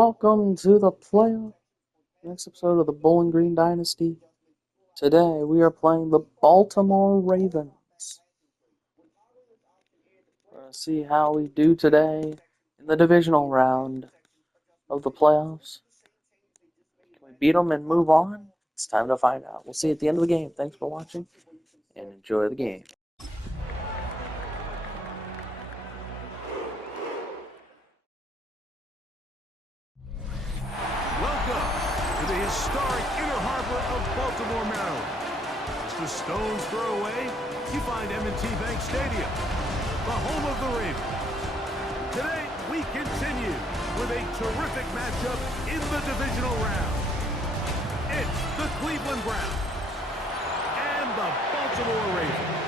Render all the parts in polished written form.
Welcome to the playoff, next episode of the Bowling Green Dynasty. Today we are playing the Baltimore Ravens. We're going to see how we do today in the divisional round of the playoffs. Can we beat them and move on? It's time to find out. We'll see you at the end of the game. Thanks for watching and enjoy the game. Historic Inner Harbor of Baltimore, Maryland. Just a stone's throw away, you find M&T Bank Stadium, the home of the Ravens. Today, we continue with a terrific matchup in the divisional round. It's the Cleveland Browns and the Baltimore Ravens.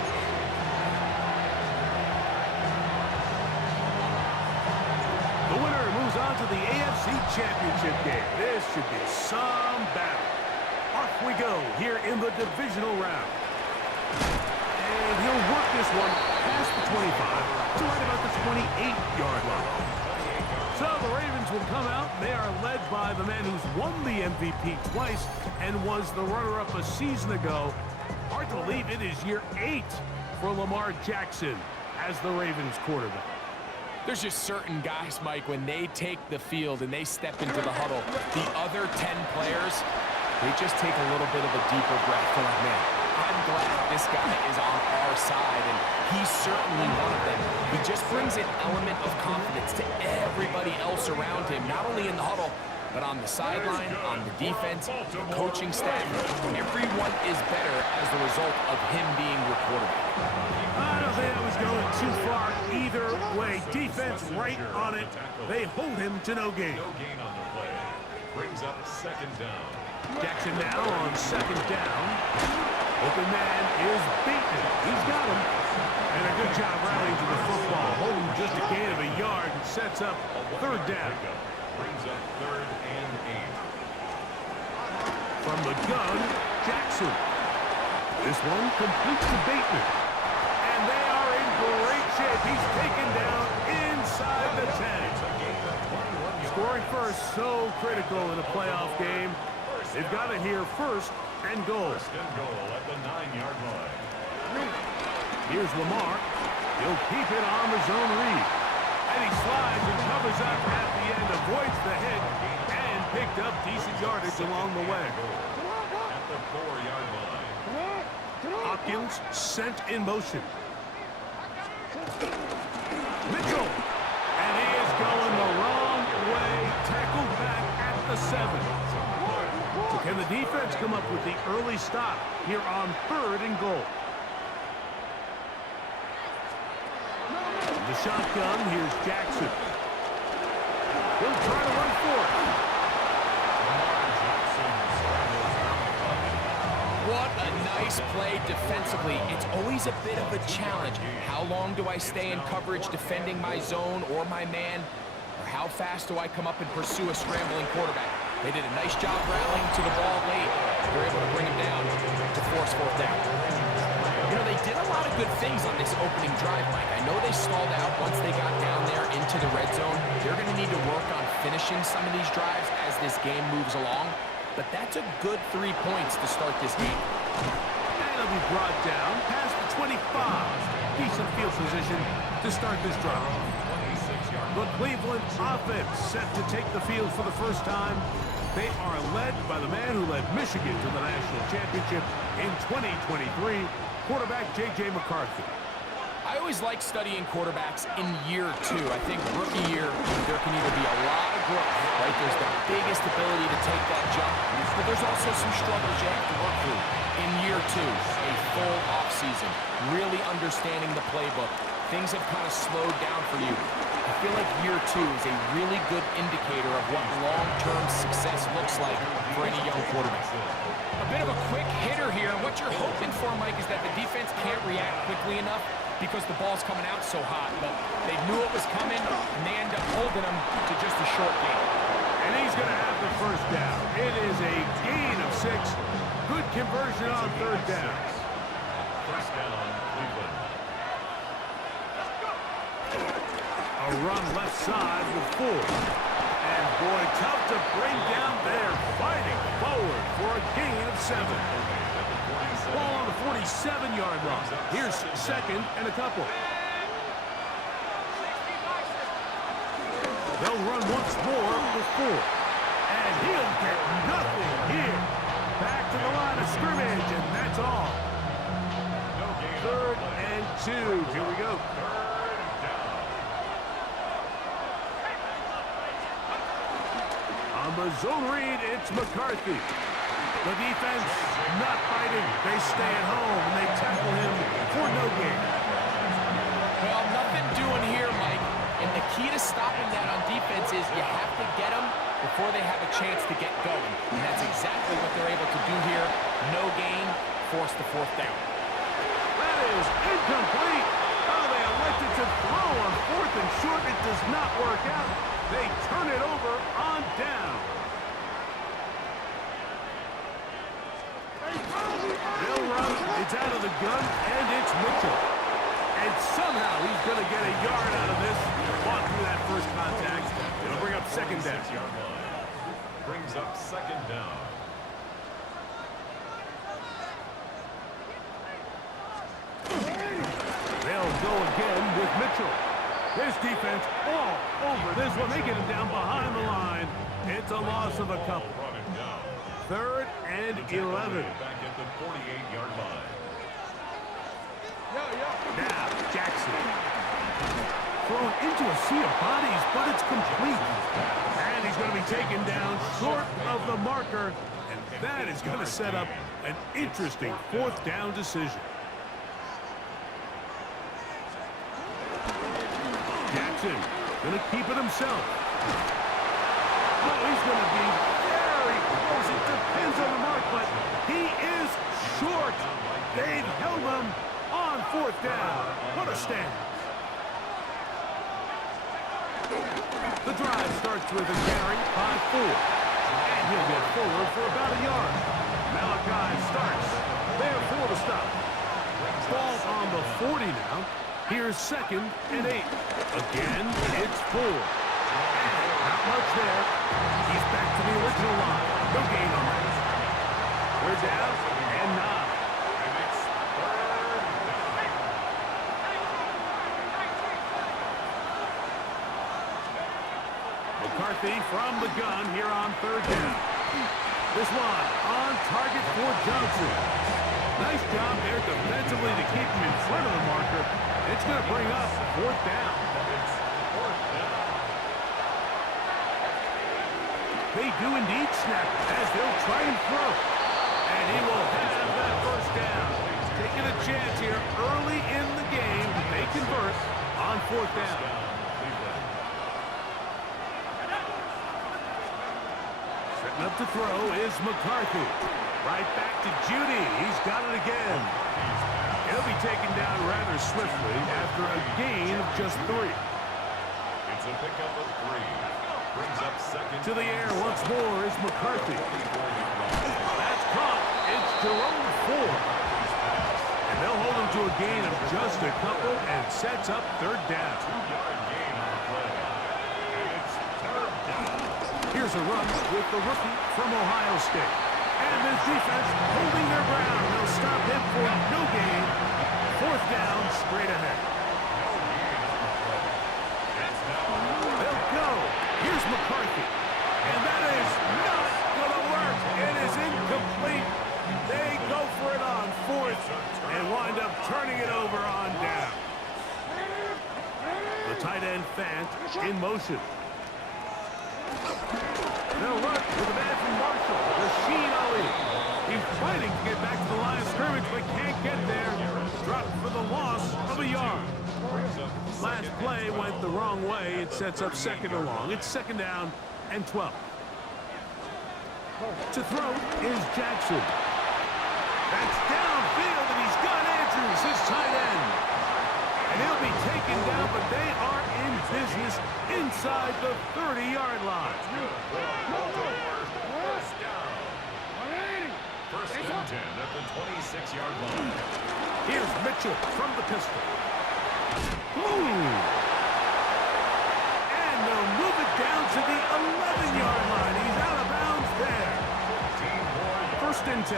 The winner moves on to the AFC Championship game. This should be some battle. Off we go here in the divisional round. And he'll work this one past the 25 to right about the 28-yard line. So the Ravens will come out. They are led by the man who's won the MVP twice and was the runner-up a season ago. Hard to believe it is year 8 for Lamar Jackson as the Ravens quarterback. There's just certain guys, Mike, when they take the field and they step into the huddle, the other 10 players, they just take a little bit of a deeper breath. They're like, man, I'm glad this guy is on our side, and he's certainly one of them. He just brings an element of confidence to everybody else around him, not only in the huddle, but on the sideline, on the defense, the coaching staff. Everyone is better as the result of him being your quarterback. I don't think I was going too far either way. Defense right on it. They hold him to no gain. No gain on the play. Brings up second down. Jackson now on second down. Open man is beaten. He's got him. And a good job rallying to the football. Holding just a gain of a yard and sets up third down. Brings up third and 8. From the gun, Jackson. This one complete to Bateman. And they are in great shape. He's taken down inside the 10. Scoring first, so critical in a playoff game. They've got it here first and goal. First and goal at the 9-yard line. Here's Lamar. He'll keep it on the zone read. And he slides and covers up at the end, avoids the hit, and picked up decent yardage along the way. At the 4-yard line. Hopkins sent in motion. Mitchell. And he is going the wrong way. Tackled back at the 7. So can the defense come up with the early stop here on third and goal? The shotgun, here's Jackson. He'll try to run for it. What a nice play defensively. It's always a bit of a challenge. How long do I stay in coverage defending my zone or my man? Or how fast do I come up and pursue a scrambling quarterback? They did a nice job rallying to the ball late. They're able to bring him down to force fourth down. You know, they did a lot of good things on this opening drive, Mike. I know they stalled out once they got down there into the red zone. They're going to need to work on finishing some of these drives as this game moves along. But that's a good 3 points to start this game. That'll be brought down past the 25. Decent field position to start this drive. The Cleveland offense set to take the field for the first time. They are led by the man who led Michigan to the national championship in 2023, quarterback J.J. McCarthy. I always like studying quarterbacks in year 2. I think rookie year, there can either be a lot of growth, right? There's the biggest ability to take that jump, but there's also some struggles you have to work through. In year 2, a full offseason, really understanding the playbook. Things have kind of slowed down for you. I feel like year 2 is a really good indicator of what long-term success looks like for any young quarterback. A bit of a quick hitter here. What you're hoping for, Mike, is that the defense can't react quickly enough because the ball's coming out so hot. But they knew it was coming, and they end up holding them to just a short gain. And he's going to have the first down. It is a gain of 6. Good conversion on third down. First down, Cleveland. A run left side with 4. And boy, tough to bring down there. Fighting forward for a gain of 7. Ball on the 47-yard line. Here's second and a couple. They'll run once more with 4. And he'll get nothing here. Back to the line of scrimmage, and that's all. 3rd and 2. Here we go. On the zone read, it's McCarthy. The defense not fighting. They stay at home, and they tackle him for no gain. Well, nothing doing here, Mike. And the key to stopping that on defense is you have to get them before they have a chance to get going. And that's exactly what they're able to do here. No gain, force the 4th down. That is incomplete. Oh, they elected to throw on 4th and short. It does not work out. They turn it over on down. They'll run. It's out of the gun, and it's Mitchell. And somehow he's going to get a yard out of this. Fought through that first contact. It'll bring up 2nd down. Brings up 2nd down. They'll go again with Mitchell. This defense all over this one. They get him down behind the line. It's a loss of a couple. 3rd and 11. Back at the 48-yard line. Now, Jackson. Thrown into a sea of bodies, but it's complete. And he's going to be taken down short of the marker. And that is going to set up an interesting 4th down decision. Jackson going to keep it himself. Oh, he's going to be very close. It depends on the mark, but he is short. They've held him on 4th down. What a stand. The drive starts with a carry by 4. And he'll get forward for about a yard. Malachi starts there for the stop. Ball on the 40 now. Here's 2nd and 8. Again, it's 4. And not much there. He's back to the original line. No gain on that. We're down and 9. McCarthy from the gun here on 3rd down. This one on target for Johnson. Nice job there defensively to keep him in front of the marker. It's going to bring up 4th down. They do indeed snap as they'll try and throw. And he will have that 1st down. Taking a chance here early in the game. They convert on 4th down. Setting up to throw is McCarthy. Right back to Judy. He's got it again. He'll be taken down rather swiftly after a gain of just 3. It's a pickup of 3. Brings up 2nd. To the air once more is McCarthy. That's caught. It's Jerome Ford. And they'll hold him to a gain of just a couple and sets up 3rd down. 2-yard gain on the play. And it's 3rd down. Here's a run with the rookie from Ohio State. And this defense holding their ground. They'll stop him for no gain. 4th down straight ahead. They'll go. Here's McCarthy. And that is not going to work. It is incomplete. They go for it on 4th and wind up turning it over on down. The tight end Fant in motion. They'll run with a man from Marshall, Rashid Ali. He's fighting to get back to the line of scrimmage, but can't get there. Dropped for the loss of a yard. Last play went the wrong way. It sets up 2nd and long. It's 2nd down and 12. To throw is Jackson. That's downfield, and he's got Andrews, his tight end. And he'll be taken down, but they are in business inside the 30-yard line. First and 10 at the 26-yard line. Here's Mitchell from the pistol. Ooh. And they'll move it down to the 11-yard line. He's out of bounds there. 1st and 10.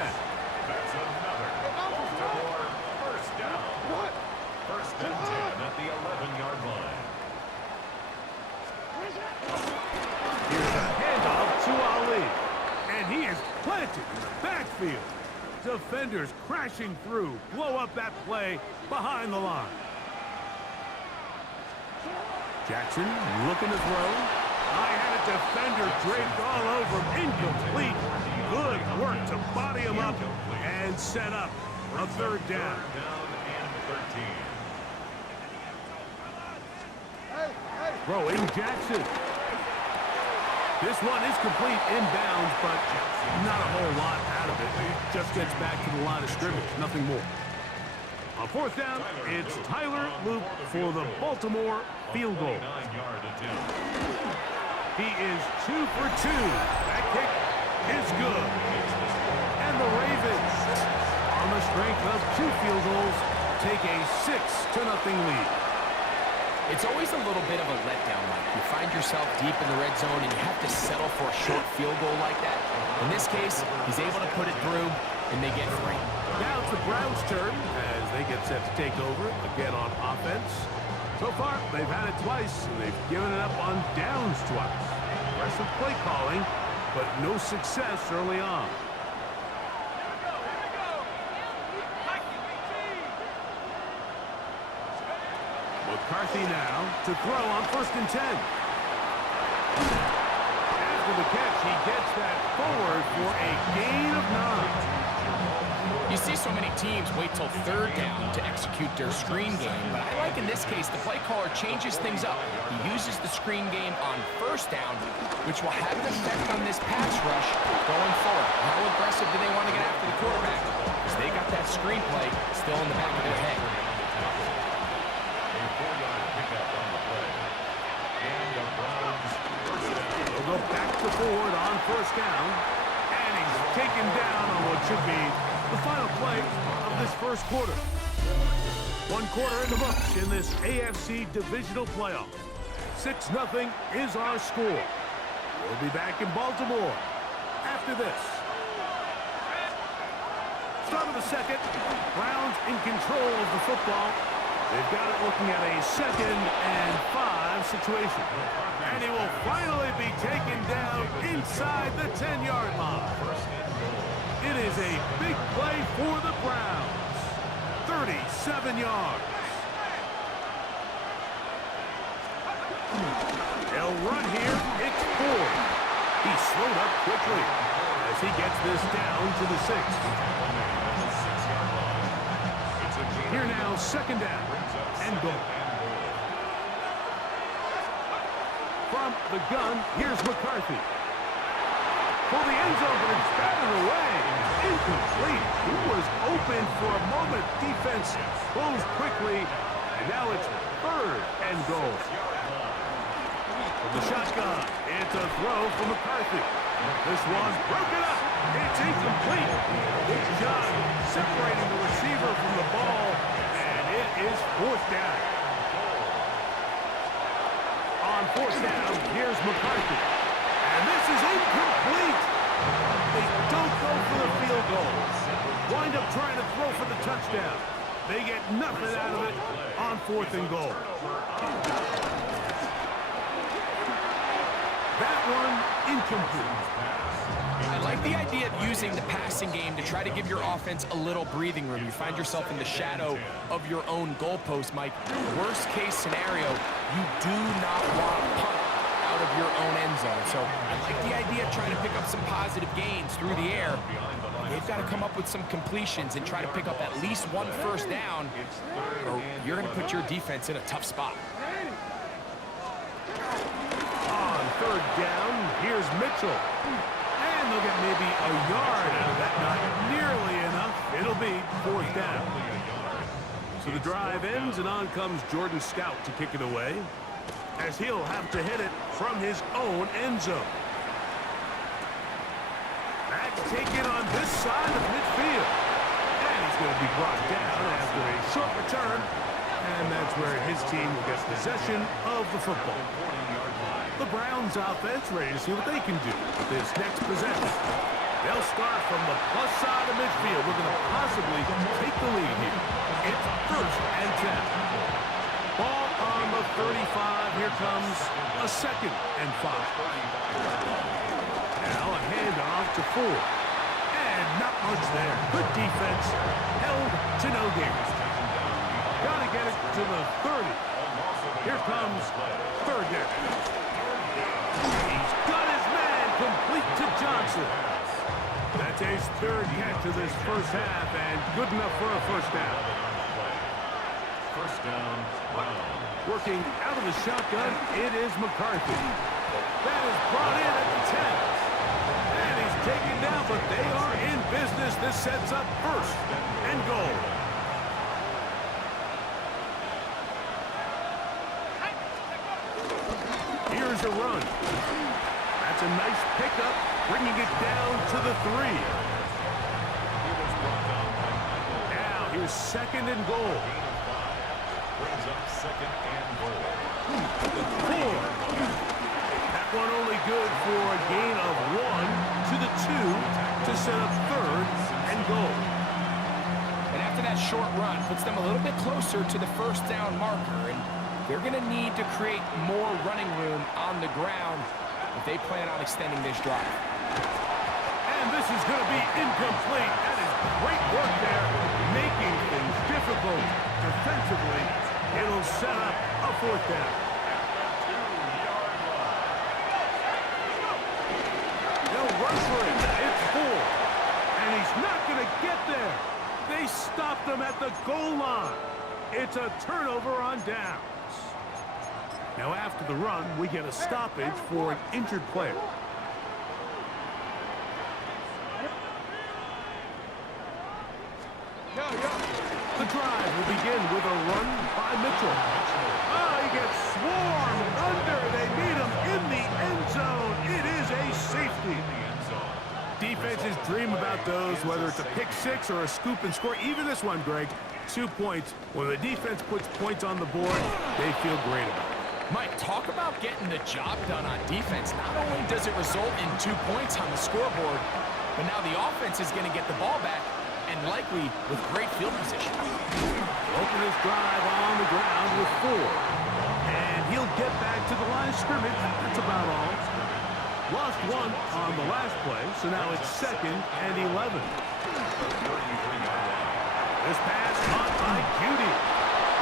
That's another Baltimore first down. 1st and 10 at the 11-yard line. Here's a handoff to Ali. And he is planted in the backfield. Defenders crashing through. Blow up that play behind the line. Jackson looking to throw. I had a defender draped all over him. Incomplete. Good work to body him up and set up a 3rd down. 3rd down and 13. Throwing Jackson. This one is complete inbounds, but not a whole lot out of it. Just gets back to the line of scrimmage, nothing more. On 4th down, it's Tyler Luke for the Baltimore field goal. 49-yard attempt. He is 2 for 2. That kick is good. And the Ravens, on the strength of 2 field goals, take a 6-0 lead. It's always a little bit of a letdown, Mike. You find yourself deep in the red zone and you have to settle for a short field goal like that. In this case, he's able to put it through, and they get 3. Now it's the Browns' turn as they get set to take over again on offense. So far, they've had it twice, and they've given it up on downs twice. Aggressive play calling, but no success early on. McCarthy now to throw on 1st and 10. After the catch, he gets that forward for a gain of 9. You see so many teams wait till 3rd down to execute their screen game, but I like in this case the play caller changes things up. He uses the screen game on 1st down, which will have an effect on this pass rush going forward. How aggressive do they want to get after the quarterback? Because they got that screen play still in the back of their head. They'll go back to Ford on 1st down, and he's taken down on what should be the final play of this 1st quarter. 1 quarter in the books in this AFC divisional playoff. 6-0 is our score. We'll be back in Baltimore after this. Start of the 2nd. Browns in control of the football. They've got it looking at a 2nd and 5 situation. And he will finally be taken down inside the 10-yard line. It is a big play for the Browns. 37 yards. They'll run here. It's Ford. He slowed up quickly as he gets this down to the 6th. Here now, 2nd down and goal. From the gun, here's McCarthy. For the end zone, but it's batted away. Incomplete. He was open for a moment. Defense closed quickly, and now it's 3rd and goal. From the shotgun, it's a throw for McCarthy. This one's broken up. It's incomplete. Good job separating the receiver from the ball, and it is 4th down. On 4th down, here's McCarthy. And this is incomplete. They don't go for the field goal. Wind up trying to throw for the touchdown. They get nothing out of it on 4th and goal. That one incomplete. I like the idea of using the passing game to try to give your offense a little breathing room. You find yourself in the shadow of your own goalpost, Mike. Worst case scenario, you do not want to punt out of your own end zone. So I like the idea of trying to pick up some positive gains through the air. They've got to come up with some completions and try to pick up at least 1 first down, or you're going to put your defense in a tough spot. On 3rd down, here's Mitchell. And they'll get maybe a yard out of that. Not nearly enough. It'll be 4th down. So the drive ends, and on comes Jordan Scout to kick it away, as he'll have to hit it from his own end zone. That's taken on this side of midfield. And he's going to be brought down after a short return. And that's where his team will get possession of the football. The Browns offense ready to see what they can do with this next possession. They'll start from the plus side of midfield. We're going to possibly take the lead here. It's 1st and 10. Ball on the 35. Here comes a 2nd and 5. Now a handoff to Ford. And not much there. Good defense. Held to no gain. Got to get it to the 30. Here comes 3rd down. He's got his man complete to Johnson. That's his 3rd catch of this first half and good enough for a 1st down. 1st down, Brown. Working out of the shotgun, it is McCarthy. That is brought in at the 10. And he's taken down, but they are in business. This sets up 1st and goal. Here's a run. That's a nice pickup, bringing it down to the 3. Now here's 2nd and goal. Brings up 2nd and goal. 4. That one only good for a gain of 1 to the 2 to set up 3rd and goal. And after that short run, puts them a little bit closer to the 1st down marker. And they're going to need to create more running room on the ground if they plan on extending this drive. And this is going to be incomplete. That is great work there, making things difficult defensively. It'll set up a 4th down. They'll run for it. It's 4. And he's not going to get there. They stopped him at the goal line. It's a turnover on downs. Now after the run, we get a stoppage for an injured player. The drive will begin with a run by Mitchell. Oh, he gets swarmed under. They need him in the end zone. It is a safety. Defenses dream about those, whether it's a pick 6 or a scoop and score. Even this one, Greg, 2 points. When the defense puts points on the board, they feel great about it. Mike, talk about getting the job done on defense. Not only does it result in 2 points on the scoreboard, but now the offense is going to get the ball back, and likely with great field position. Open his drive on the ground with 4. And he'll get back to the line of scrimmage. That's about all. Lost 1 on the last play, so now it's 2nd and 11. This pass caught by Cutie.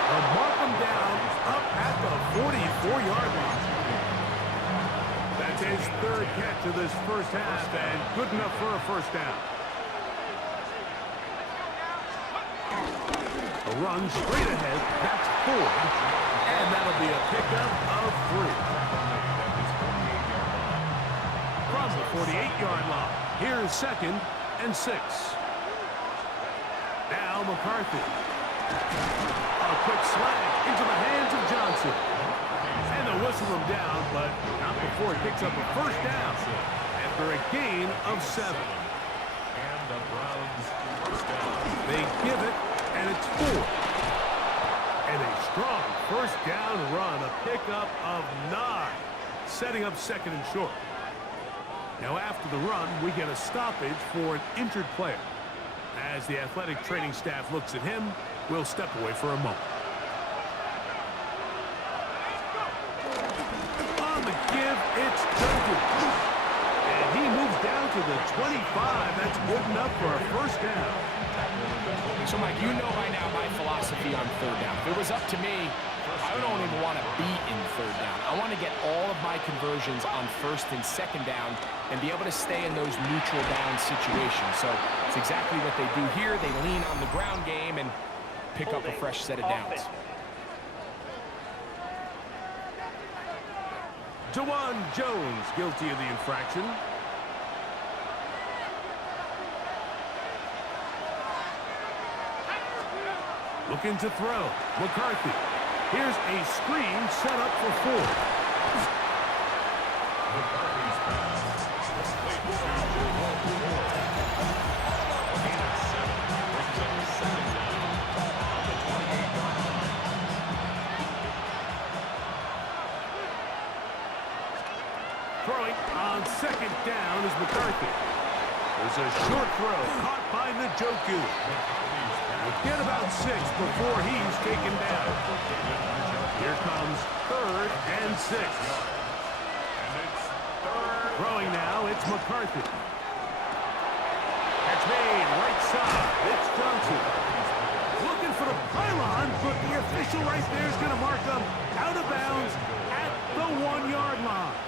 They'll mark him down up at the 44-yard line. That's his 3rd catch of this first half, and good enough for a 1st down. A run straight ahead, that's 4. And that'll be a pickup of 3. From the 48-yard line, here's 2nd and 6. Now McCarthy. A quick slant into the hands of Johnson. And they'll whistle him down, but not before he picks up a 1st down after a gain of 7. And the Browns 1st down. They give it, and it's 4. And a strong 1st down run, a pickup of 9, setting up 2nd and short. Now after the run, we get a stoppage for an injured player. As the athletic training staff looks at him, we'll step away for a moment. On the give, it's Duncan. And he moves down to the 25. That's good enough for a 1st down. So, Mike, you know by now my philosophy on 3rd down. If it was up to me, I don't even want to be in 3rd down. I want to get all of my conversions on 1st and 2nd down and be able to stay in those neutral down situations. So it's exactly what they do here. They lean on the ground game and pick up a fresh set of downs. Jawan Jones guilty of the infraction. Looking to throw. McCarthy. Here's a screen set up for 4. McCarthy's pass. On second down is McCarthy. There's a short throw caught by Njoku. We'll get about 6 before he's taken down. Here comes 3rd and 6. Throwing now, it's McCarthy. That's made right side. It's Johnson. Looking for the pylon, but the official right there is going to mark him out of bounds at the 1-yard line.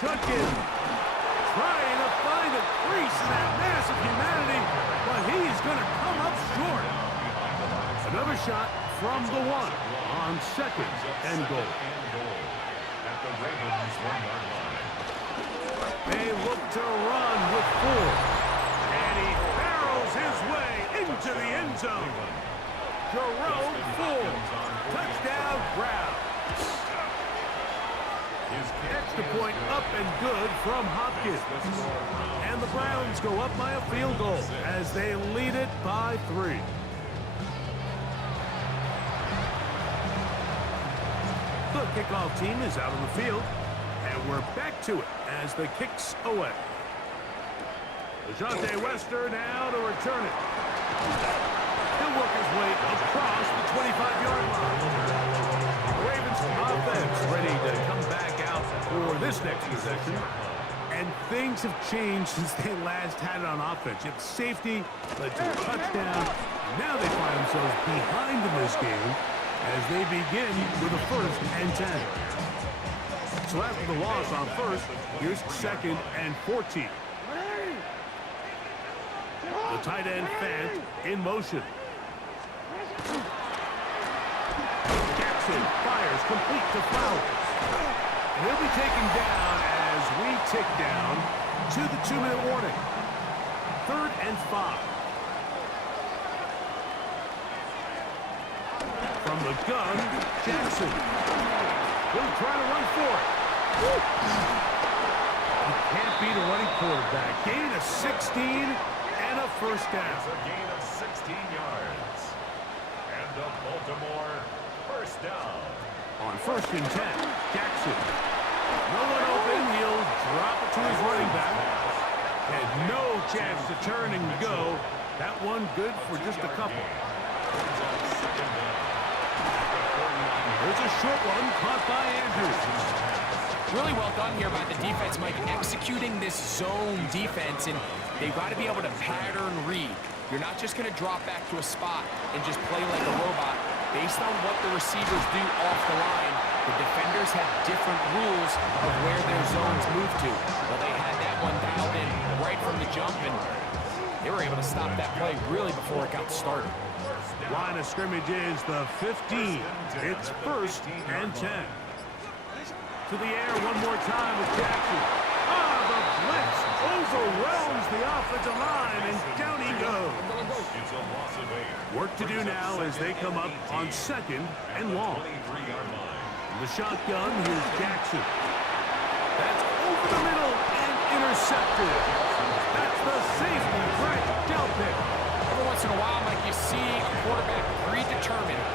Judkins trying to find a crease in that mass of humanity, but he's going to come up short. Another shot from the 1 on 2nd and goal. They look to run with 4, and he barrels his way into the end zone. Jerome Ford, touchdown Browns. Extra point up and good from Hopkins. And the Browns go up by a field goal as they lead it by 3. The kickoff team is out on the field, and we're back to it as the kick's away. DeJounte Wester now to return it. He'll work his way across the 25-yard line. The Ravens offense ready to come back out for this next possession. And things have changed since they last had it on offense. You have safety, led to a touchdown. Now they find themselves behind in this game as they begin with a 1st and 10. So after the loss on 1st, here's 2nd and 14. The tight end Fant in motion. Jackson fires complete to Flowers. And he'll be taken down as we tick down to the 2-minute warning. 3rd and 5. From the gun, Jackson. He'll try to run for it. You can't beat a running quarterback. Gain of 16 and a 1st down. It's a gain of 16 yards. And the Baltimore 1st down. On 1st and 10, Jackson. No one open. He'll drop it to his running back. And no chance to turn and go. That one good for just a couple. There's a short one caught by Andrews. Really well done here by the defense, Mike, executing this zone defense, and they've got to be able to pattern read. You're not just going to drop back to a spot and just play like a robot. Based on what the receivers do off the line, the defenders have different rules of where their zones move to. Well, they had that one dialed in right from the jump, and they were able to stop that play really before it got started. Line of scrimmage is the 15. It's 1st and 10. To the air one more time with Jackson. The blitz overwhelms the offensive line, and down he goes. It's a loss of 8. Work to do now as they come up on 2nd and long. 23-yard line. The shotgun, here's Jackson. That's over the middle and intercepted. That's the safety, Greg Delpit. Every once in a while, Mike, you see a quarterback predetermined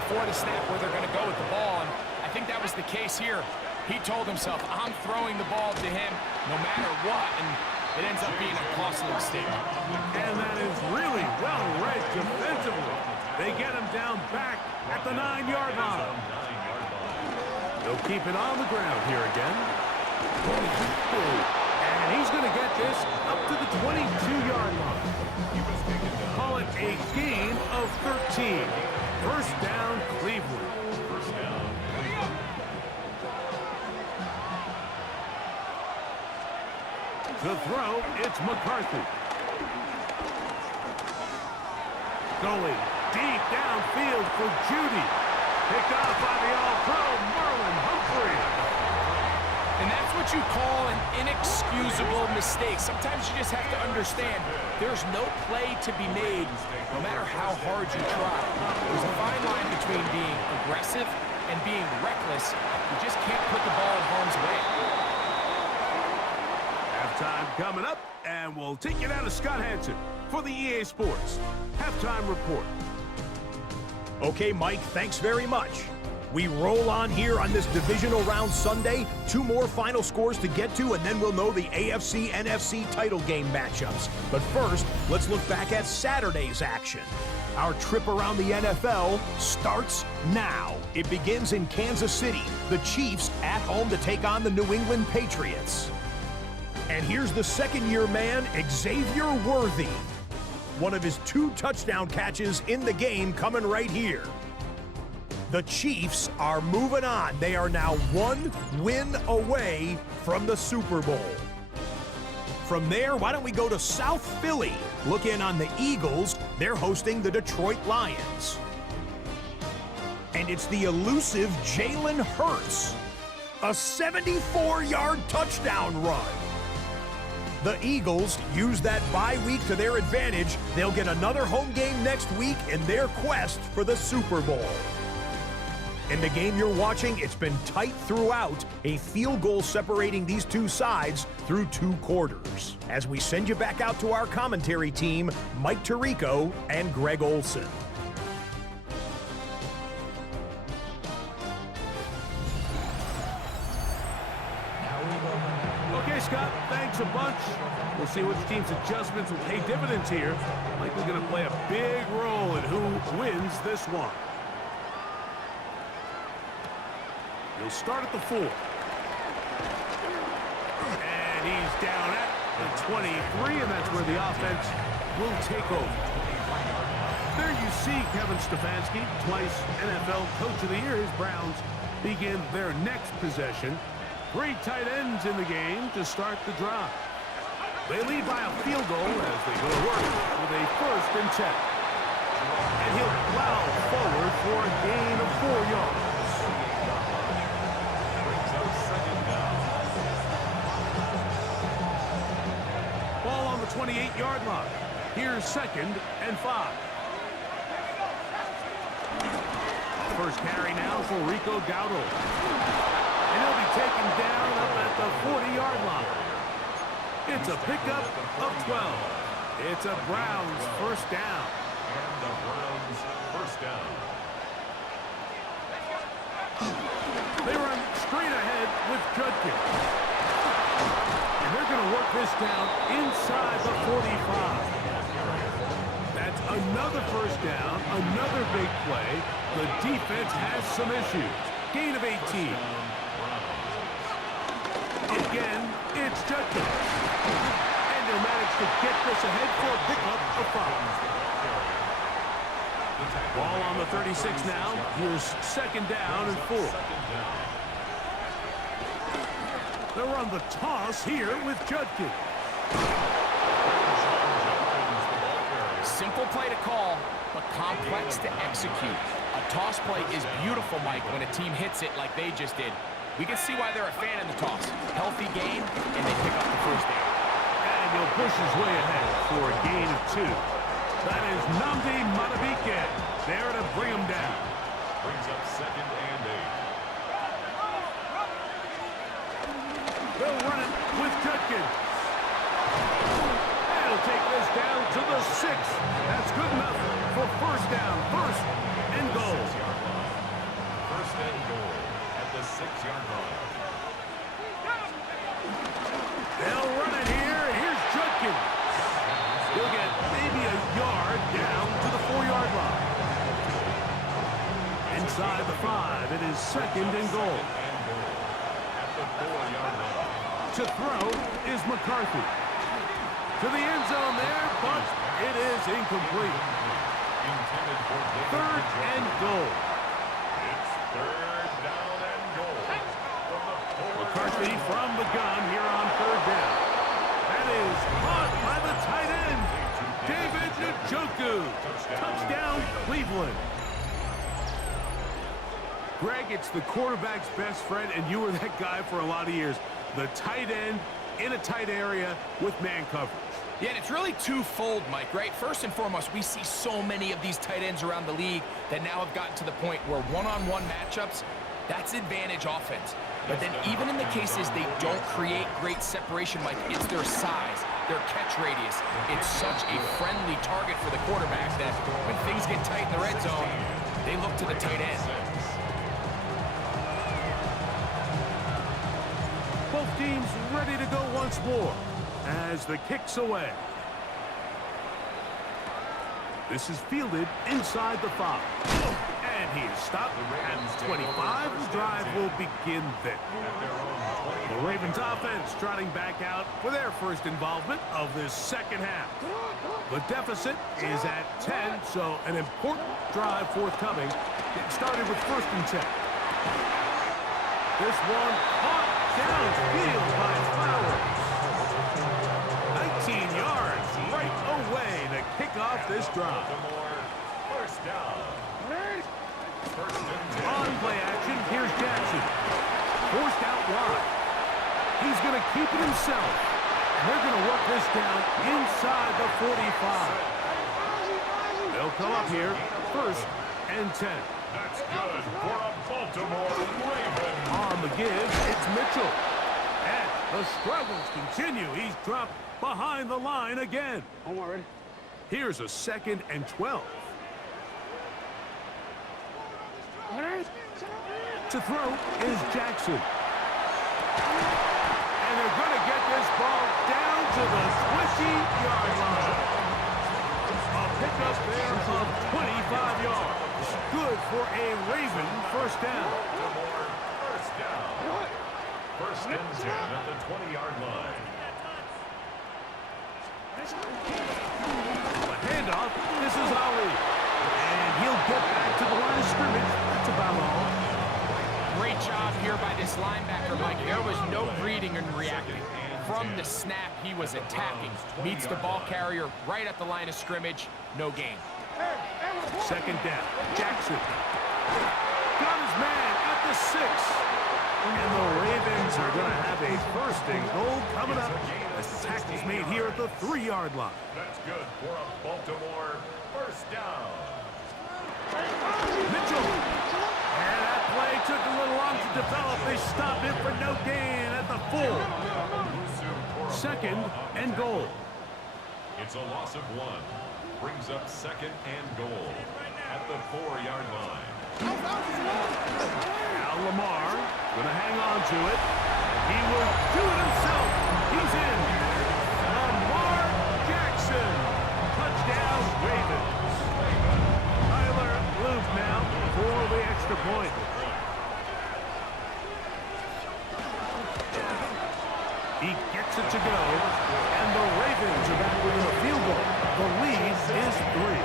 before the snap where they're going to go with the ball, and I think that was the case here. He told himself, I'm throwing the ball to him no matter what, and it ends up being a costly mistake. And that is really well read defensively. They get him down back at the 9-yard line. They'll keep it on the ground here again. And he's going to get this up to the 22-yard line. Call it a gain of 13. 1st down, Cleveland. To throw, it's McCarthy. Going deep downfield for Judy. Picked off by the All-Pro, Marlon Humphrey. And that's what you call an inexcusable mistake. Sometimes you just have to understand there's no play to be made, no matter how hard you try. There's a fine line between being aggressive and being reckless. You just can't put the ball in harm's way. Halftime coming up, and we'll take you down to Scott Hanson for the EA Sports Halftime Report. Okay, Mike, thanks very much. We roll on here on this divisional round Sunday. 2 more final scores to get to, and then we'll know the AFC-NFC title game matchups. But first, let's look back at Saturday's action. Our trip around the NFL starts now. It begins in Kansas City. The Chiefs at home to take on the New England Patriots. And here's the second-year man, Xavier Worthy. One of his 2 touchdown catches in the game coming right here. The Chiefs are moving on. They are now 1 win away from the Super Bowl. From there, why don't we go to South Philly? Look in on the Eagles. They're hosting the Detroit Lions. And it's the elusive Jalen Hurts. A 74-yard touchdown run. The Eagles use that bye week to their advantage. They'll get another home game next week in their quest for the Super Bowl. In the game you're watching, it's been tight throughout, a field goal separating these 2 sides through 2 quarters. As we send you back out to our commentary team, Mike Tirico and Greg Olson. Okay, Scott, thanks a bunch. We'll see which team's adjustments will pay dividends here. Likely going to play a big role in who wins this one. He'll start at the 4. And he's down at the 23, and that's where the offense will take over. There you see Kevin Stefanski, twice NFL Coach of the Year. His Browns begin their next possession. 3 tight ends in the game to start the drive. They lead by a field goal as they go to work with a 1st and 10. And he'll plow forward for a gain of 4 yards. Ball on the 28-yard line. Here's 2nd and 5. First carry now for Rico Dowdle. And he'll be taken down up at the 40-yard line. It's a pickup of 12. It's a Browns 1st down. And the Browns first down. They run straight ahead with Judkins. And they're going to work this down inside the 45. That's another 1st down, another big play. The defense has some issues. Gain of 18. Again, it's Judkins. And they'll manage to get this ahead for a pickup of 5. Ball on the 36 now. Here's 2nd down and 4. They'll run the toss here with Judkins. Simple play to call, but complex to execute. A toss play is beautiful, Mike, when a team hits it like they just did. We can see why they're a fan of the toss. Healthy game, and they pick up the 1st down. And he'll push his way ahead for a gain of 2. That is Nnamdi Madubuike there to bring him down. Brings up 2nd and 8. They'll run it with Judkins. And he'll take this down to the 6. That's good enough for 1st down, 1st and goal. 1st and goal at the 6-yard line. They'll run it here, and here's Judkins. He'll get maybe a yard down to the 4-yard line. Inside the 5, it is 2nd and goal. At the 4-yard line. To throw is McCarthy. To the end zone there, but it is incomplete. Intended for 3rd and goal. It's 3rd down and goal. McCarthy from the gun here on 3rd down. That is caught by the tight end, David Njoku. Touchdown, Cleveland. Greg, it's the quarterback's best friend, and you were that guy for a lot of years. The tight end in a tight area with man coverage. Yeah, and it's really twofold, Mike, right? First and foremost, we see so many of these tight ends around the league that now have gotten to the point where one-on-one matchups, that's advantage offense. But then even in the cases they don't create great separation, Mike, it's their size, their catch radius. It's such a friendly target for the quarterback that when things get tight in the red zone, They look to the tight end. Both teams ready to go once more as the kick's away. This is fielded inside the 5. And he is stopped at 25. The drive will begin there. The Ravens offense trotting back out for their first involvement of this second half. The deficit is at 10, so an important drive forthcoming. Get started with 1st and 10. This one caught downfield by Flowers. 19 yards right away to kick off this drive. First down. On play action, here's Jackson. Forced out wide. He's going to keep it himself. And they're going to work this down inside the 45. They'll come up here, 1st and 10. That's good for a Baltimore Raven. On the give, it's Mitchell. And the struggles continue. He's dropped behind the line again. Here's a 2nd and 12. To throw is Jackson. And they're going to get this ball down to the 20-yard line. A pickup there of 25 yards. Good for a Raven first down. First down. 1st and 10 at the 20-yard line. The handoff. This is Ali. And he'll get back to the line of scrimmage. That's about all. Great job here by this linebacker, Mike. There was no reading and reacting. From the snap, he was attacking. Meets the ball carrier right at the line of scrimmage. No gain. 2nd down. Jackson. Got his man at the 6. And the Ravens are going to have a 1st and goal coming up as the tackle's made here at the 3-yard line. That's good for a Baltimore first down. Mitchell. And that play took a little long to develop. They stopped it for no gain at the 4. 2nd and goal. It's a loss of 1. Brings up 2nd and goal at the 4-yard line. Now Lamar going to hang on to it. He will do it himself. He's in. Lamar Jackson. Touchdown Ravens. Tyler Luke now for the extra point. He gets it to go, and the Ravens are back within a field goal. The lead is 3.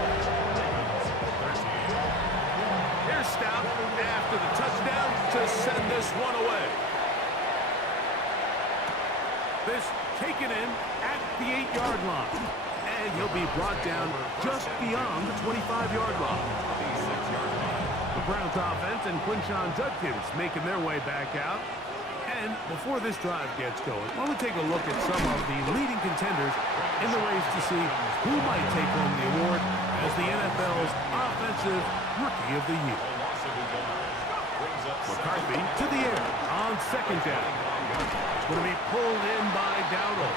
Here's Stout after the touchdown to send this one away. This taken in at the 8-yard line, and he'll be brought down just beyond the 25-yard line. The Browns offense and Quinshon Judkins making their way back out. And before this drive gets going, why don't we take a look at some of the leading contenders in the race to see who might take home the award as the NFL's Offensive Rookie of the Year. McCarthy to the air on 2nd down. It's going to be pulled in by Dowdle.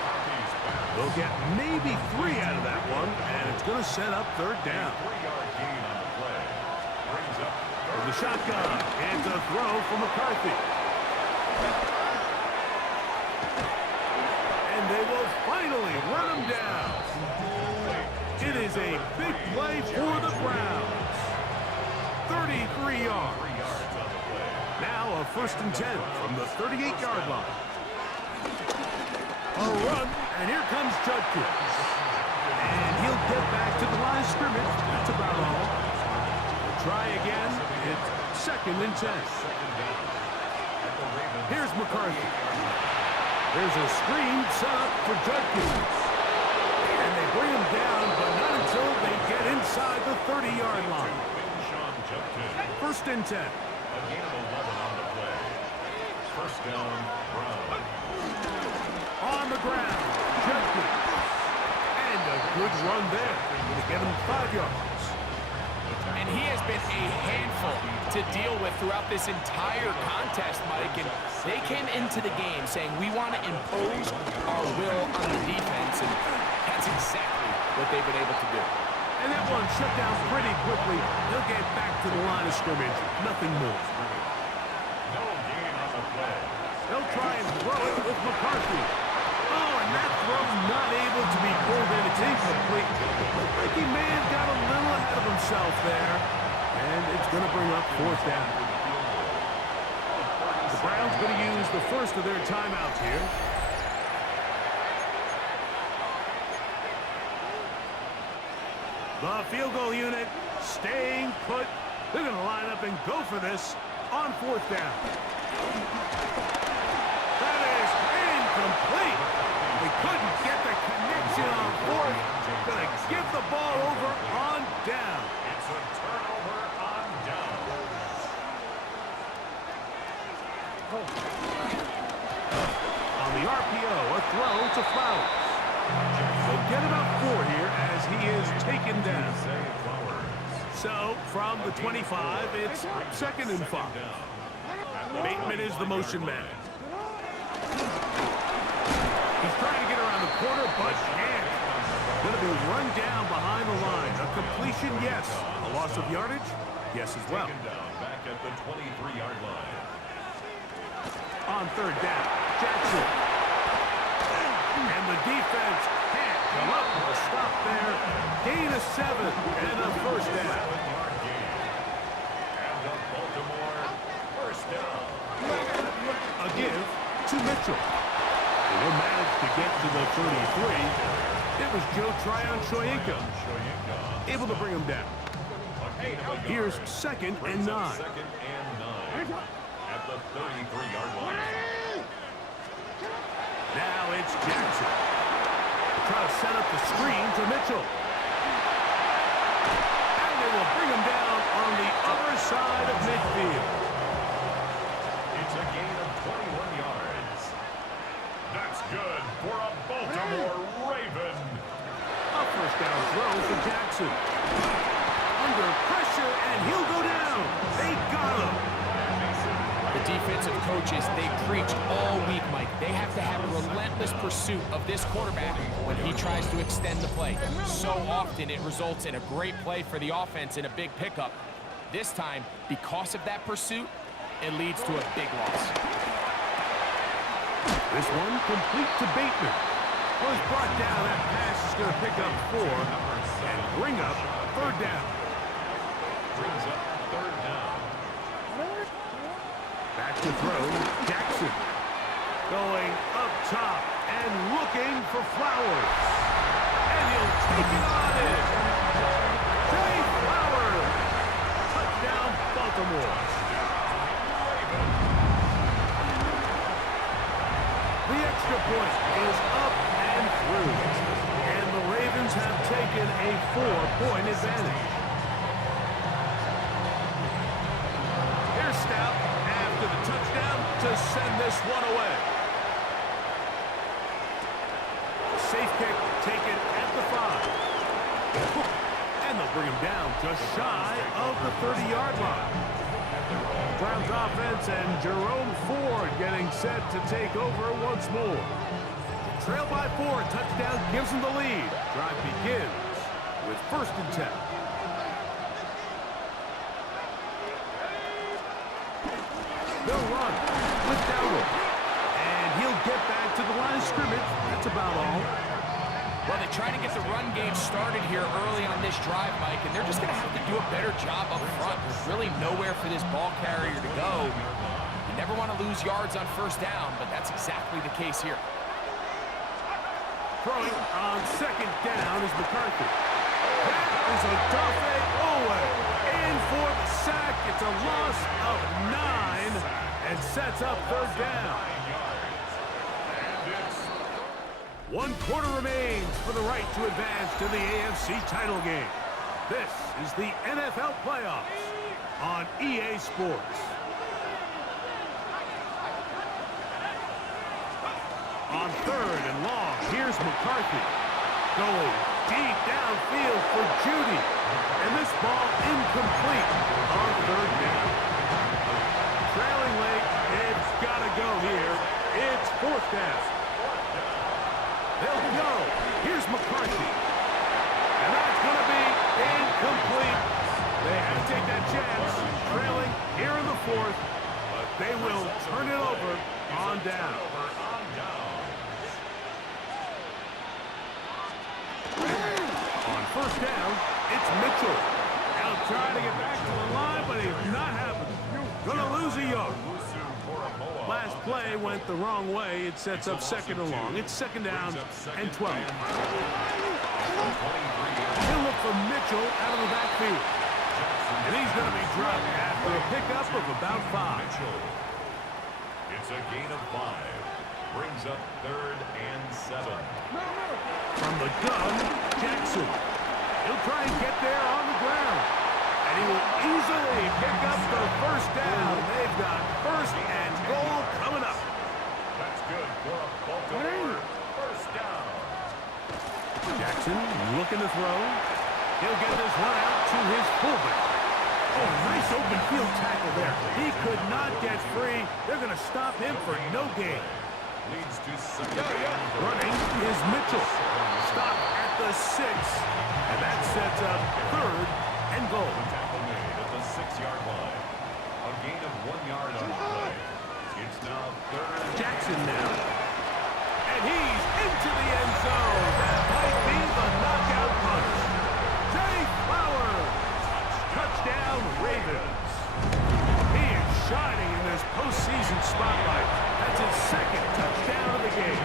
They'll get maybe 3 out of that one, and it's going to set up 3rd down. From the shotgun, and a throw for McCarthy. And they will finally run him down. It is a big play for the Browns. 33 yards. Now a 1st and 10 from the 38-yard line. A run, and here comes Judkins. And he'll get back to the line of scrimmage. That's about all. We'll try again. It's 2nd and 10. Here's McCarthy. There's a screen set up for Judkins. And they bring him down, but not until they get inside the 30-yard line. 1st and 10. Again, 11 on the play. 1st down, Brown. On the ground, Judkins. And a good run there to get him 5 yards. And he has been a handful to deal with throughout this entire contest, Mike. And they came into the game saying, we want to impose our will on the defense. And that's exactly what they've been able to do. And that one shut down pretty quickly. He'll get back to the line of scrimmage. Nothing more. No gain on the play. He'll try and throw it with McCarthy. Oh, and that throw's not able to be pulled in. It's incomplete. Looks like he may have got a little ahead of himself there. And it's going to bring up fourth down. The Browns going to use the first of their timeouts here. The field goal unit staying put. They're going to line up and go for this on fourth down. That is incomplete. We couldn't get the connection on fourth. Going to give the ball over on down. It's a turnover on down. On the RPO, a throw to Flowers. They'll get about 4 here as he is taken down. So, from the 25, it's 2nd and 5. Bateman is the motion man. He's trying to get around the corner, but can't. Going to be run down behind the line. A completion, yes. A loss of yardage, yes as well. Back at the 23-yard line. On 3rd down, Jackson. And the defense can't come up with a stop there. Gain of 7 and a first down. 7-yard gain. And the Baltimore first down. A give to Mitchell. They will manage to get to the 33. It was Joe Tryon-Shoyinka able to bring him down. Here's 2nd and 9. 2nd and 9 at the 33-yard line. Now it's Jackson. Try to set up the screen to Mitchell. And they will bring him down on the other side of midfield. It's a gain of 21 yards. That's good for a Baltimore Raven. A first down throw for Jackson. Under pressure, and he'll go down. They got him. The defensive coaches, they preach all week, Mike. They have to have a relentless pursuit of this quarterback when he tries to extend the play. So often it results in a great play for the offense and a big pickup. This time, because of that pursuit, it leads to a big loss. This one complete to Bateman. Was brought down. That pass is going to pick up 4 and bring up 3rd down. Brings up 3rd down. Back to throw, Jackson. Going up top and looking for Flowers. And he'll take it on in. Jay Flowers. Touchdown, Baltimore. The extra point is up and through. And the Ravens have taken a 4-point advantage. Here's Stout after the touchdown to send this one away. Safe kick taken at the 5. And they'll bring him down just shy of the 30-yard line. Browns offense and Jerome Ford getting set to take over once more. Trail by 4, touchdown gives them the lead. Drive begins with 1st and 10. They'll run with Dowdle. And he'll get back to the line of scrimmage. That's about all. Well, they try to get the run game started here early on this drive, Mike, and they're just going to have to do a better job up front. There's really nowhere for this ball carrier to go. You never want to lose yards on 1st down, but that's exactly the case here. Throwing on 2nd down is McCarthy. That is a Odafe Owe. In for the sack. It's a loss of 9 and sets up 3rd down. 1 quarter remains for the right to advance to the AFC title game. This is the NFL playoffs on EA Sports. On 3rd and long, here's McCarthy. Going deep downfield for Judy. And this ball incomplete on 3rd down. Trailing late, it's got to go here. It's 4th down. They'll go. Here's McCarthy. And that's going to be incomplete. They had to take that chance, trailing here in the fourth, but they will turn it over on down. On first down, it's Mitchell. Now trying to get back to the line, but he's not happening. Gonna lose a yard. Last play went the wrong way. It sets up second and long. It's second down and 12. He'll look for Mitchell out of the backfield. And he's going to be dropped after a pickup of about 5. It's a gain of 5. Brings up 3rd and 7. From the gun, Jackson. He'll try and get there on the ground. And he will easily pick up the first down. They've got first and goal coming up. That's good for a Baltimore first down. Jackson looking to throw. He'll get this one out to his fullback. Oh, nice open field tackle there. He could not get free. They're going to stop him for no gain. Leads to second down. Running is Mitchell. Stop at the 6. And that sets up 3rd and goal. Tackle made at the 6-yard line. A gain of 1 yard on the play. It's now 3rd. Jackson now. And he's into the end zone. That might be the knockout punch. Jay Flowers. Touchdown, Ravens. He is shining in this postseason spotlight. That's his 2nd touchdown of the game.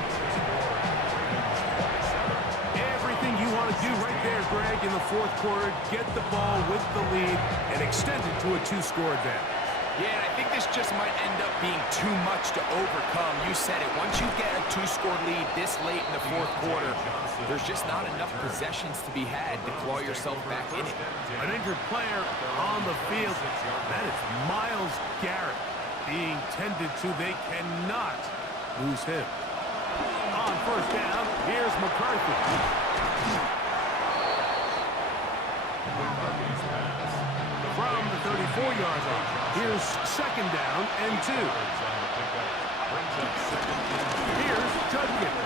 Everything you want to do right there, Greg, in the 4th quarter, get the ball with the lead and extend it to a 2-score advantage. Yeah, and I think this just might end up being too much to overcome. You said it. Once you get a 2-score lead this late in the 4th quarter, there's just not enough possessions to be had to claw yourself back in it. An injured player on the field. That is Myles Garrett being tended to. They cannot lose him. On first down, here's McCarthy. From the 34-yard line, here's second down and 2. Here's Judkins.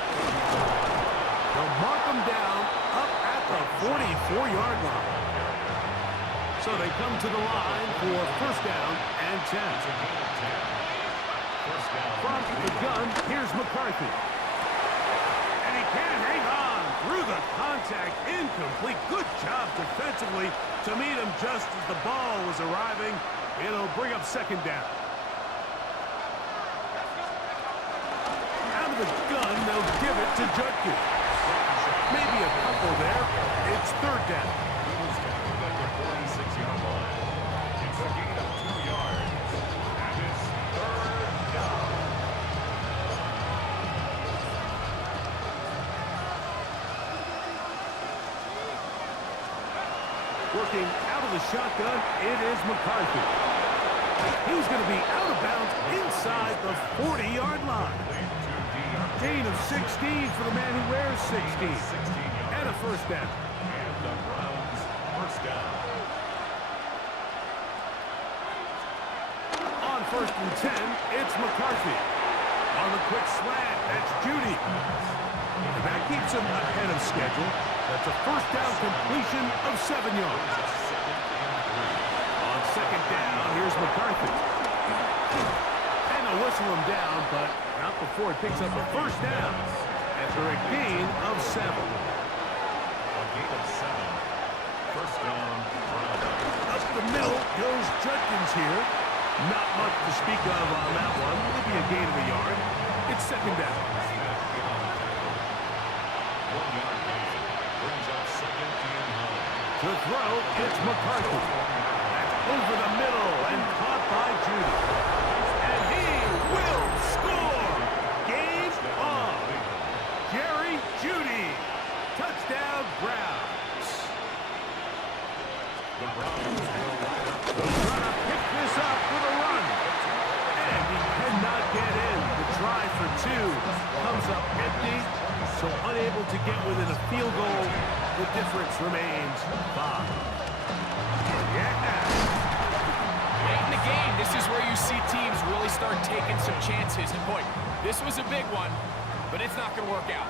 They'll mark him down up at the 44-yard line. So they come to the line for first down and 10. From the gun, here's McCarthy. And he can't hang on through the contact. Incomplete. Good job defensively to meet him just as the ball was arriving. It'll bring up second down. Out of the gun, they'll give it to Judkins. Maybe a couple there. It's third down. At the 46-yard line. It's a gain of 2 yards. And it's 3rd down. Working out of the shotgun, it is McCarthy. He's going to be out of bounds inside the 40-yard line. Gain of 16 for the man who wears 16. And a first down. And the Browns first down. On first and 10, it's McCarthy. On the quick slant, that's Judy. And that keeps him ahead of schedule. That's a first down completion of 7 yards. On second down, here's McCarthy. And they'll whistle him down, but not before it picks up a first down after a gain of 7. A gain of 7. First down, Browns. Up the middle goes Judkins here. Not much to speak of on that one. Maybe a gain of a yard. It's second down. 1 yard gain. Brings up second and 9. To throw, it's McCarthy. That's over the middle and caught by Judy. And he will score! Game on! Jerry Judy. Touchdown, Browns. The Browns will They'll try to pick this up with a run. And he cannot get in. The try for 2 comes up empty. So unable to get within a field goal. The difference remains 5. Yeah. Late in the game, this is where you see teams really start taking some chances. And boy, this was a big one, but it's not going to work out.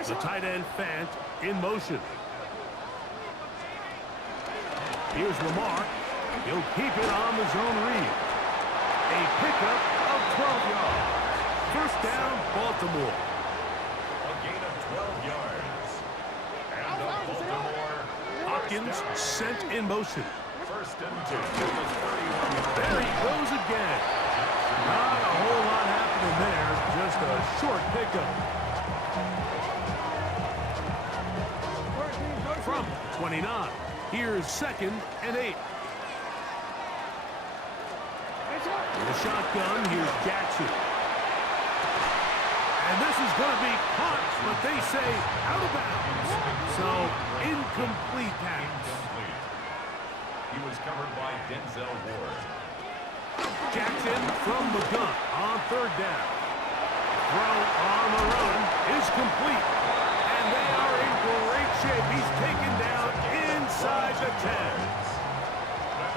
The tight end Fant in motion. Here's Lamar. He'll keep it on the zone read. A pickup of 12 yards. First down, Baltimore. A gain of 12 yards. And a Baltimore. Hopkins sent in motion. First and 2. There he goes again. Not a whole lot happening there. Just a short pickup. From 29. Here's 2nd and 8. In the shotgun, here's Jackson. And this is going to be caught, but they say out of bounds. So, incomplete pass. He was covered by Denzel Ward. Jackson from the gun on 3rd down. Throw on the run is complete. And they are in great shape. He's taken down inside the 10.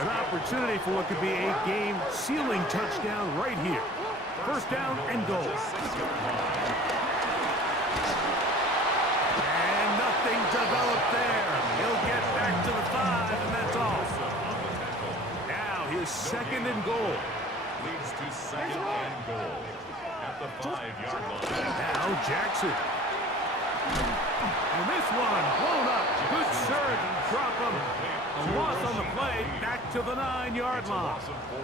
An opportunity for what could be a game-sealing touchdown right here. First down and goal. And nothing developed there. He'll get back to the 5, and that's all. Now here's 2nd and goal. Leads to 2nd and goal at the 5-yard line. Now Jackson. And this one blown up. Good surge. Drop him. A loss on the play. Back to the 9-yard line. Loss of 4.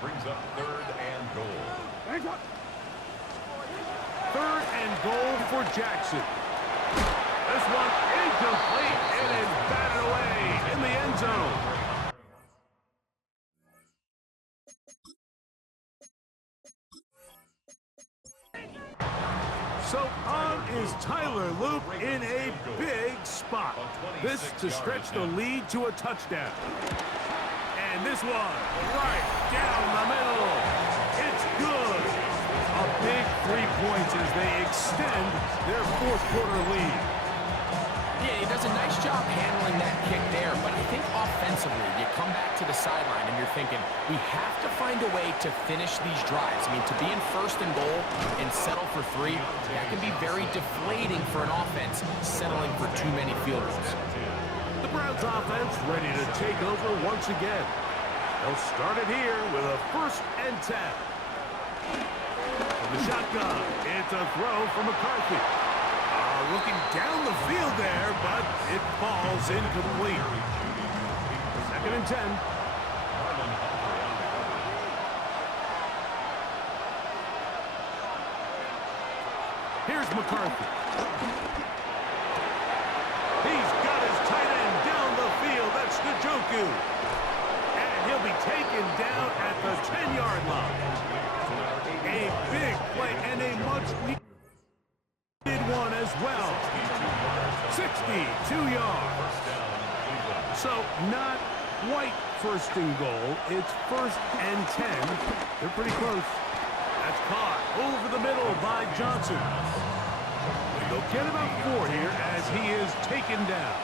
Brings up 3rd and goal. 3rd and goal for Jackson. This one incomplete. It is batted away in the end zone. So on is Tyler Loop in a big spot. This to stretch the lead to a touchdown. And this one right down the middle. It's good. A big 3 points as they extend their 4th quarter lead. Yeah, he does a nice job handling that kick there, but I think offensively, you come back to the sideline and you're thinking, we have to find a way to finish these drives. I mean, to be in 1st and goal and settle for 3, that can be very deflating for an offense, settling for too many field goals. The Browns offense ready to take over once again. They'll start it here with a 1st and 10. From the shotgun, it's a throw from McCarthy. Looking down the field there, but it falls incomplete. 2nd and 10. Here's McCarthy. He's got his tight end down the field. That's Njoku. And he'll be taken down at the 10-yard line. A big play and a much-needed one as well. 62 yards. So not quite 1st and goal. It's 1st and 10. They're pretty close. That's caught over the middle by Johnson. They'll get about 4 here as he is taken down.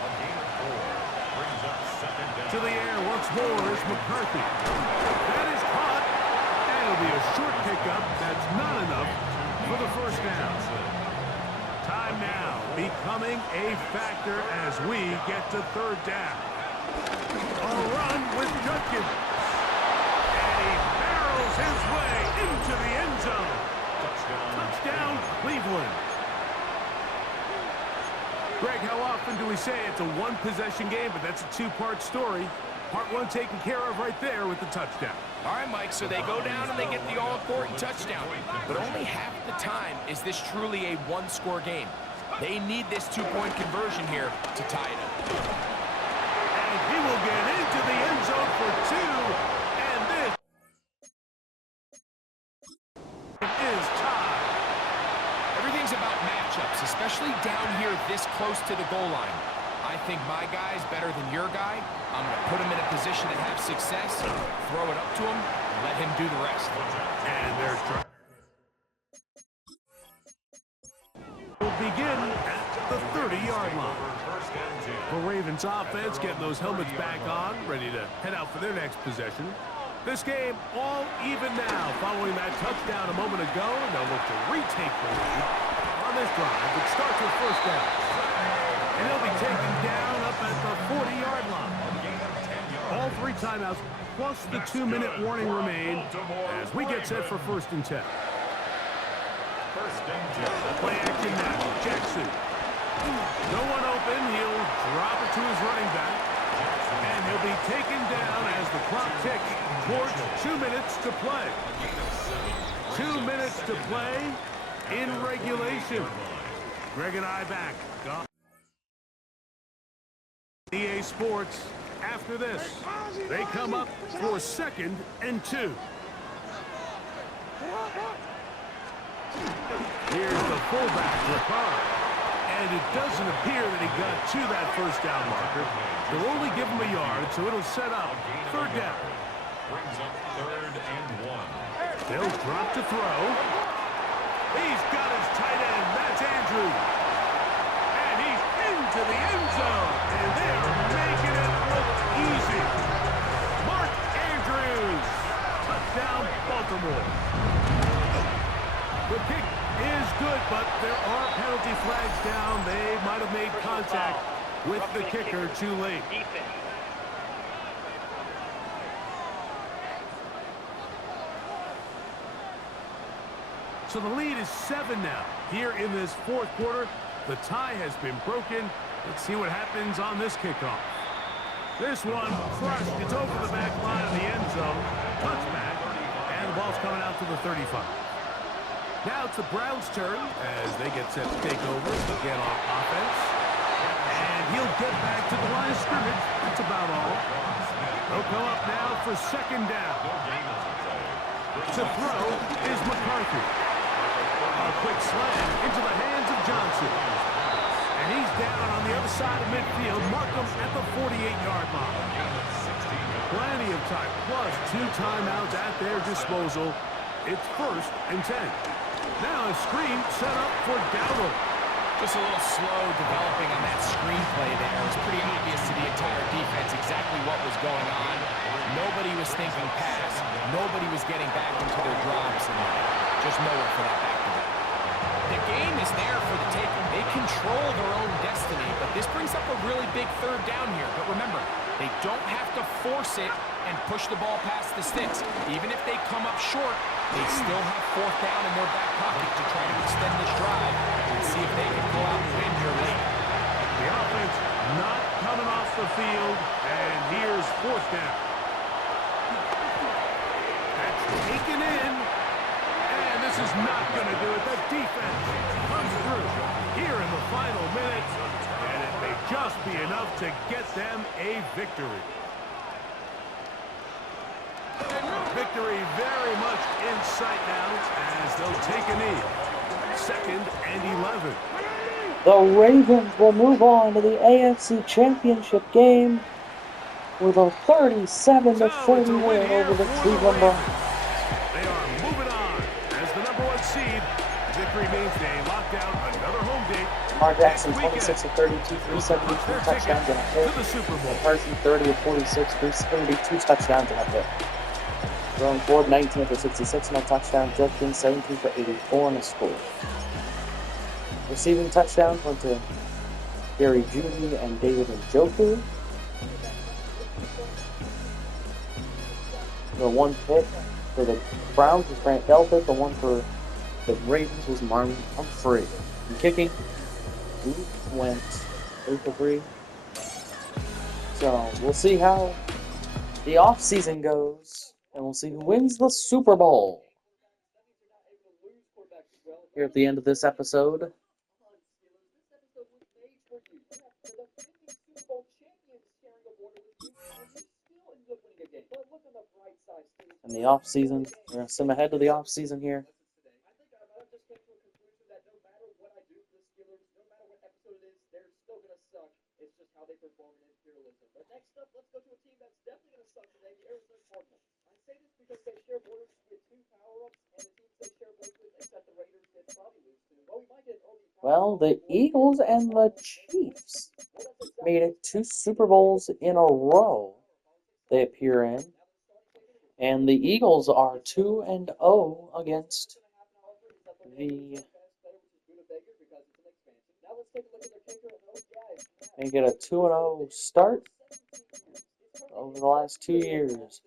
To the air once more is McCarthy. That is caught. And it'll be a short pickup. That's not enough for the 1st down. Time now becoming a factor as we get to 3rd down. A run with Judkins. And he barrels his way into the end zone. Touchdown, Cleveland. Greg, how often do we say it's a 1-possession game, but that's a 2-part story? Part 1 taken care of right there with the touchdown. All right, Mike, so they go down and they get the all-important touchdown. But only half the time is this truly a 1-score game. They need this 2-point conversion here to tie it up. And he will get into the end zone for 2. And this is tied. Everything's about matchups, especially down here this close to the goal line. I think my guy's better than your guy. I'm going to put him in a position to have success, throw it up to him, and let him do the rest. And there's will begin at the 30-yard line. The Ravens offense getting those helmets back on, ready to head out for their next possession. This game all even now following that touchdown a moment ago, and they'll look to retake the lead on on this drive, it starts with first down. And he'll be taken down up at the 40-yard line. All 3 timeouts plus the 2-minute warning remain as we get set for 1st and 10. Play action now. Jackson. No one open. He'll drop it to his running back. And he'll be taken down as the clock ticks towards 2 minutes to play. 2 minutes to play in regulation. Greg and I back. EA Sports after this. They come up for 2nd and 2. Here's the fullback, Ricard. And it doesn't appear that he got to that first down marker. They'll only give him a yard, so it'll set up 3rd down. Brings up 3rd and 1. They'll drop to throw. He's got his tight end. That's Andrews. And he's into the end zone. And they're making it look easy. Mark Andrews. Touchdown, Baltimore. The kick is good, but there are penalty flags down. They might have made contact with the kicker too late. So the lead is 7 now. Here in this 4th quarter, the tie has been broken. Let's see what happens on this kickoff. This one crushed. It's over the back line of the end zone. Touchback. And the ball's coming out to the 35. Now it's the Browns' turn as they get set to take over again on offense. And he'll get back to the line of scrimmage. That's about all. They'll come up now for 2nd down. To throw is McCarthy. A quick slant into the hands of Johnson. And he's down on the other side of midfield. Mark him at the 48-yard line. Plenty of time, plus 2 timeouts at their disposal. It's 1st and 10. Now a screen set up for Dowell. Just a little slow developing on that screenplay there. It was pretty obvious to the entire defense exactly what was going on. Nobody was thinking pass. Nobody was getting back into their drops, and just nowhere for that back to back. The game is there for the taking. They control their own destiny, but this brings up a really big 3rd down here. But remember, they don't have to force it and push the ball past the sticks. Even if they come up short, they still have 4th down in their back pocket to try to extend this drive and see if they can go out and win here late. The offense not coming off the field, and here's 4th down. That's taken in, and this is not going to do it. The defense comes through here in the final minutes, and it may just be enough to get them a victory. Victory very much in sight now as they'll take a knee. 2nd and 11. The Ravens will move on to the AFC Championship game with a 37-40 win over the Cleveland Browns. They are moving on as the #1 seed. Victory means they lock down another home date. Lamar Jackson, 26 of 32, 372 touchdowns and a pick. To the Super Bowl. McCarthy, 30 of 46, 372 touchdowns and a pick. Throwing forward, 19 for 66, no touchdown. Judkins, 17 for 84 and a score. Receiving touchdowns went to Gary Judy and David Njoku. The one pick for the Browns was Grant Delpit. The one for the Ravens was Marlon Humphrey. And kicking, he went 8 for 3. So we'll see how the offseason goes. And we'll see who wins the Super Bowl. Here at the end of this episode. In the off-season, we're going to sim ahead to the off-season here. Well, the Eagles and the Chiefs made it 2 Super Bowls in a row they appear in. And the Eagles are 2-0 against the and get a 2-0 start over the last 2 years.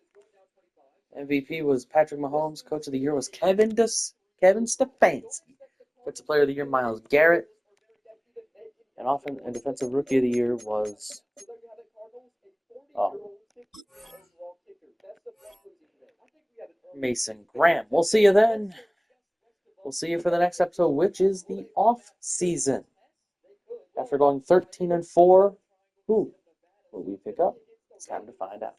MVP was Patrick Mahomes. Coach of the Year was Kevin Stefanski. Defensive Player of the Year, Myles Garrett. And Defensive Rookie of the Year was Mason Graham. We'll see you then. We'll see you for the next episode, which is the off season. After going 13-4, who will we pick up? It's time to find out.